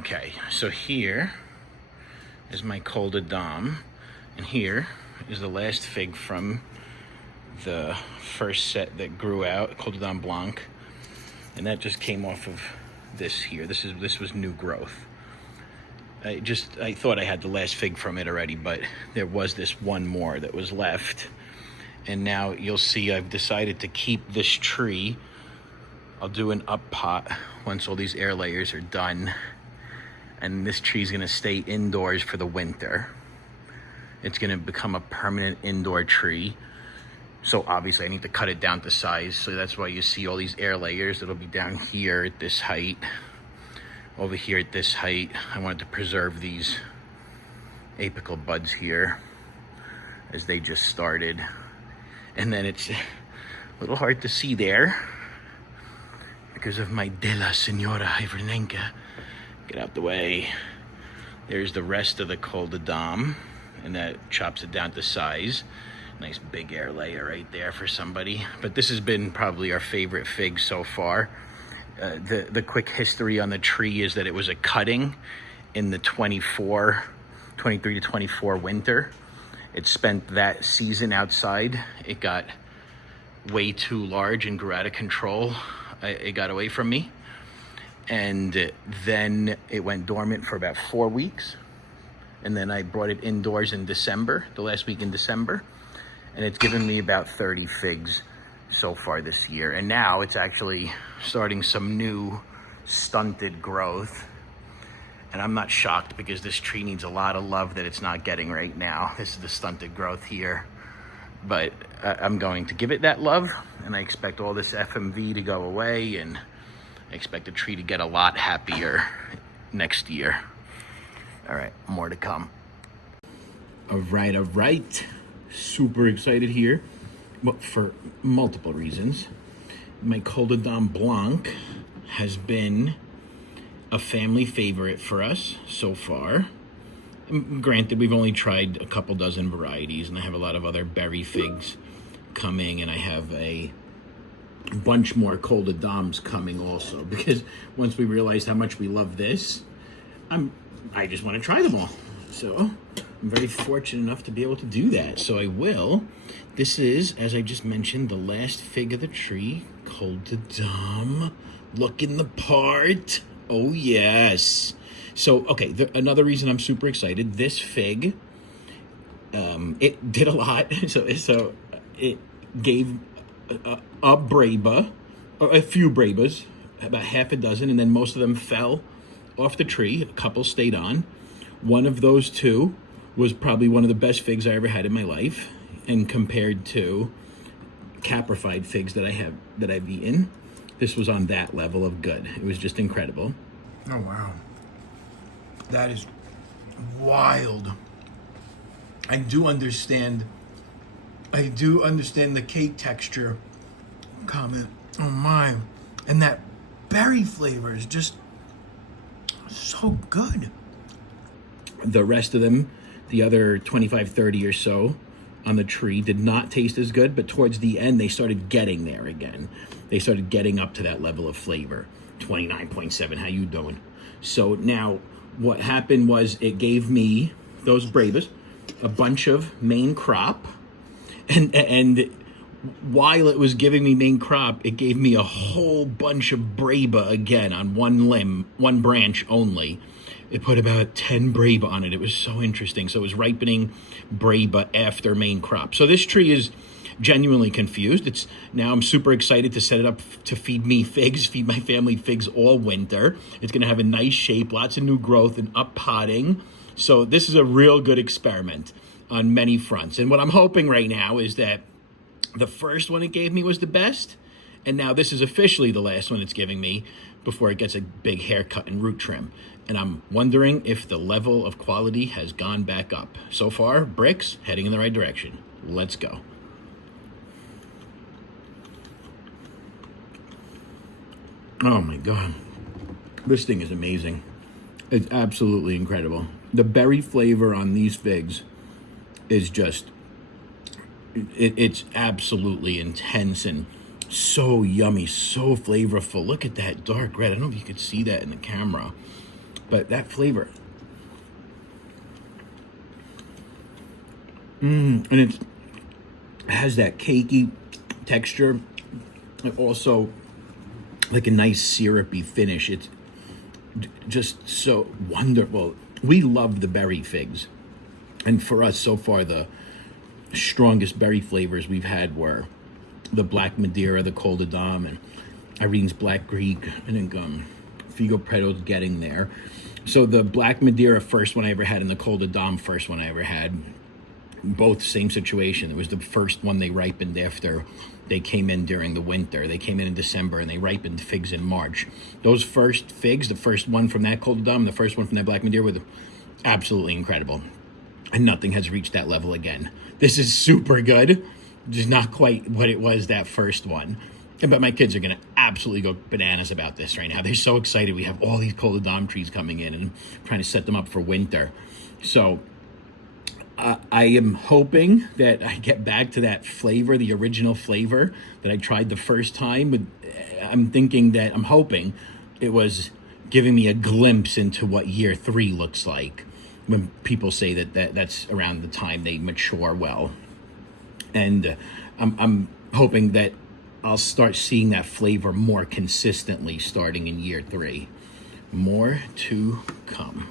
Okay, so here is my Col de Dame, and here is the last fig from the first set that grew out, Col de Dame Blanc, and that just came off of this here. This was new growth. I thought I had the last fig from it already, but there was this one more that was left. And now you'll see I've decided to keep this tree. I'll do an up pot once all these air layers are done. And this tree's gonna stay indoors for the winter. It's gonna become a permanent indoor tree. So obviously I need to cut it down to size. So that's why you see all these air layers. It'll be down here at this height. Over here at this height. I wanted to preserve these apical buds here as they just started. And then it's a little hard to see there because of my De La Senora Hibernenca. Get out the way. There's the rest of the Col de Dame, and that chops it down to size. Nice big air layer right there for somebody. But this has been probably our favorite fig so far. The quick history on the tree is that it was a cutting in the 23 to 24 winter. It spent that season outside. It got way too large and grew out of control. It got away from me. And then it went dormant for about 4 weeks. And then I brought it indoors in December, the last week in December. And it's given me about 30 figs so far this year. And now it's actually starting some new stunted growth. And I'm not shocked because this tree needs a lot of love that it's not getting right now. This is the stunted growth here. But I'm going to give it that love, and I expect all this FMV to go away, and I expect the tree to get a lot happier next year. All right, more to come. All right. Super excited here, but for multiple reasons. My Col de Dame Blanc has been a family favorite for us so far. Granted, we've only tried a couple dozen varieties, and I have a lot of other berry figs coming, and I have a bunch more Col de Dames coming also, because once we realized how much we love this, I just want to try them all. So I'm very fortunate enough to be able to do that. So I will. This is, as I just mentioned, the last fig of the tree, Col de Dame, looking the part. Oh yes. So, okay, another reason I'm super excited, this fig, it did a lot. So it gave a braba, or a few brabas, about half a dozen, and then most of them fell off the tree. A couple stayed on. One of those two was probably one of the best figs I ever had in my life, and compared to caprified figs that I've eaten, this was on that level of good. It was just incredible. Oh wow. That is wild. I do understand the cake texture comment. Oh my. And that berry flavor is just so good. The rest of them, the other 25, 30 or so on the tree, did not taste as good, but towards the end, they started getting there again. They started getting up to that level of flavor. 29.7, how you doing? So now, what happened was it gave me, those bravas, a bunch of main crop, and while it was giving me main crop, it gave me a whole bunch of braba again on one limb, one branch only. It put about 10 braba on it. It was so interesting. So it was ripening braba after main crop. So this tree is genuinely confused. Now I'm super excited to set it up to feed me figs, feed my family figs all winter. It's going to have a nice shape, lots of new growth and up potting. So this is a real good experiment on many fronts. And what I'm hoping right now is that the first one it gave me was the best, and now this is officially the last one it's giving me before it gets a big haircut and root trim. And I'm wondering if the level of quality has gone back up. So far, bricks heading in the right direction. Let's go. Oh my God. This thing is amazing. It's absolutely incredible. The berry flavor on these figs is just, it's absolutely intense and so yummy, so flavorful. Look at that dark red. I don't know if you could see that in the camera. But that flavor, and it has that cakey texture, and also like a nice syrupy finish. It's just so wonderful. We love the berry figs, and for us so far the strongest berry flavors we've had were the Black Madeira, the Col de Dame, and Irene's Black Greek. I think Figo Preto's getting there. So the Black Madeira first one I ever had, and the Col de Dame first one I ever had, both same situation. It was the first one they ripened after they came in during the winter. They came in December, and they ripened figs in March. Those first figs, the first one from that Col de Dame, the first one from that Black Madeira, were absolutely incredible. And nothing has reached that level again. This is super good, just not quite what it was that first one. But my kids are going to absolutely go bananas about this right now. They're so excited. We have all these Col de Dame trees coming in and trying to set them up for winter. So I am hoping that I get back to that flavor, the original flavor that I tried the first time. I'm hoping it was giving me a glimpse into what year 3 looks like, when people say that's around the time they mature well. And I'm hoping that I'll start seeing that flavor more consistently starting in year 3. More to come.